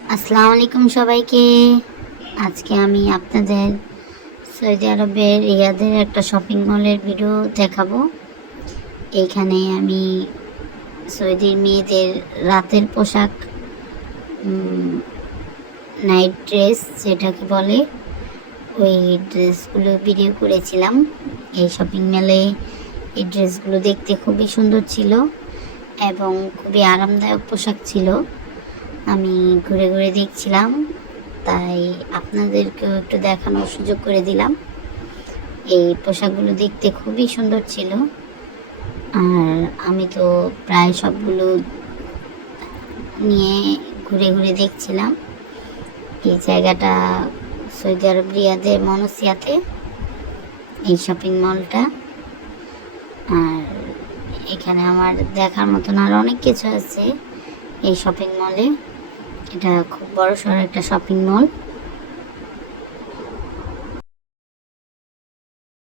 আসসালামু আলাইকুম সবাইকে। আজকে আমি আপনাদের সৌদি আরবের রিয়াদের একটা শপিং মলের ভিডিও দেখাবো। এইখানে আমি সৌদির মেয়েদের রাতের পোশাক, নাইট ড্রেস যেটাকে বলে, ওই ড্রেসগুলো ভিডিও করেছিলাম। এই শপিং মলে এই ড্রেসগুলো দেখতে খুবই সুন্দর ছিল এবং খুবই আরামদায়ক পোশাক ছিল। আমি ঘুরে ঘুরে দেখছিলাম, তাই আপনাদেরকেও একটু দেখানোর সুযোগ করে দিলাম। এই পোশাকগুলো দেখতে খুবই সুন্দর ছিল, আর আমি তো প্রায় সবগুলো নিয়ে ঘুরে ঘুরে দেখছিলাম। এই জায়গাটা সৌদি আরব রিয়াদের মনসিয়াতে, এই শপিং মলটা। আর এখানে আমার দেখার মতন আর অনেক কিছু আছে এই শপিং মলে। এটা খুব বড় সড়ো একটা শপিং মল।